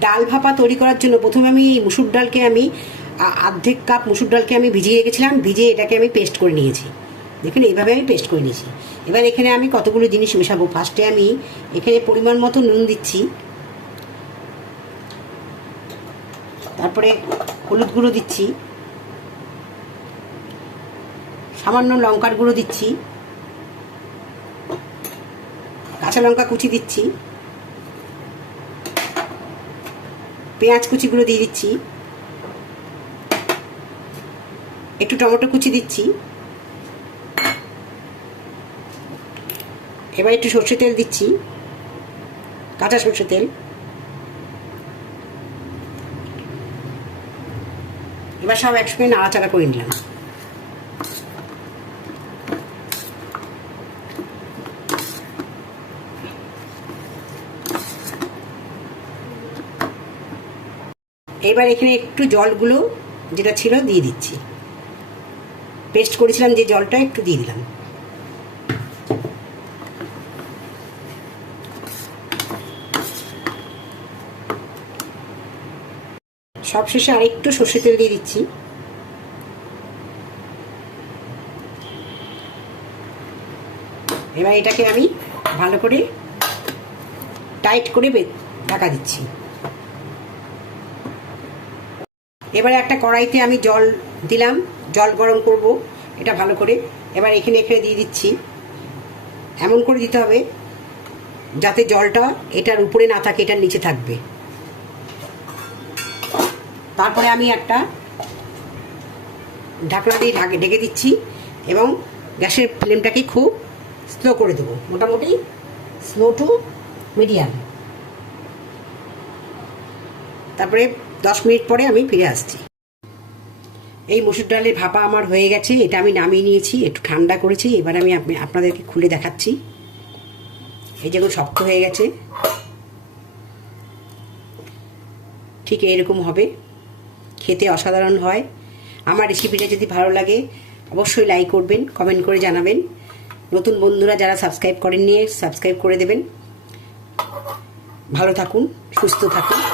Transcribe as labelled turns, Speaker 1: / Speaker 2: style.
Speaker 1: ডাল ভাপা তৈরি করার জন্য প্রথমে আমি মুসুর ডালকে আমি, আ- অর্ধেক কাপ মুসুর ডালকে আমি ভিজিয়ে রেখেছিলাম, ভিজিয়ে এটাকে আমি পেস্ট করে নিয়েছি। দেখুন, এইভাবে আমি পেস্ট করে নিয়েছি। এবার এখানে আমি কতগুলো জিনিস মেশাবো? ফার্স্টে আমি এখানে পরিমাণ মতো নুন দিচ্ছি। তারপরে হলুদ গুঁড়ো দিচ্ছি। সামান্য লঙ্কার গুঁড়ো দিচ্ছি। কাঁচা লঙ্কা কুচি দিচ্ছি। পেঁয়াজ কুচিগুলো দিয়ে দিচ্ছি। একটু টমেটো কুচি দিচ্ছি। এবার একটু সর্ষে তেল দিচ্ছি। কাঁচা সর্ষে তেল। এবার সব একসঙ্গে নাড়াচাড়া করে নিলাম। এবার এখানে একটু জলগুলো যেটা ছিল দিয়ে দিচ্ছি। পেস্ট করেছিলাম যে জলটা একটু দিয়ে দিলাম। সবশেষে আরেকটু সর্ষে তেল দিয়ে দিচ্ছি। এবার এটাকে আমি ভালো করে টাইট করে ঢাকা দিচ্ছি। এবারে একটা কড়াইতে আমি জল দিলাম, জল গরম করব, এটা ভালো করে। এবার এখানে এখানে দিয়ে দিচ্ছি। এমন করে দিতে হবে যাতে জলটা এটার উপরে না থাকে, এটার নিচে থাকবে। তারপরে আমি একটা ঢাকনা দিয়ে ঢাকে, ঢেকে দিচ্ছি এবং গ্যাসের ফ্লেমটাকে খুব স্লো করে দেবো। মোটামুটি স্লো টু মিডিয়াম। তারপরে দশ মিনিট পরে আমি ফিরে আসছি। এই মসুর ডালের ভাপা আমার হয়ে গেছে, এটা আমি নামিয়ে নিয়েছি, একটু ঠান্ডা করেছি, এবার আমি আপনি- আপনাদেরকে খুলে দেখাচ্ছি। এই যেগুলো শক্ত হয়ে গেছে। ঠিক এরকম হবে। খেতে অসাধারণ হয়। আমার রেসিপিটা যদি ভালো লাগে, অবশ্যই লাইক করবেন কমেন্ট করে জানাবেন। নতুন বন্ধুরা যারা সাবস্ক্রাইব করেন নিয়ে সাবস্ক্রাইব করে দেবেন। ভালো থাকুন, সুস্থ থাকুন।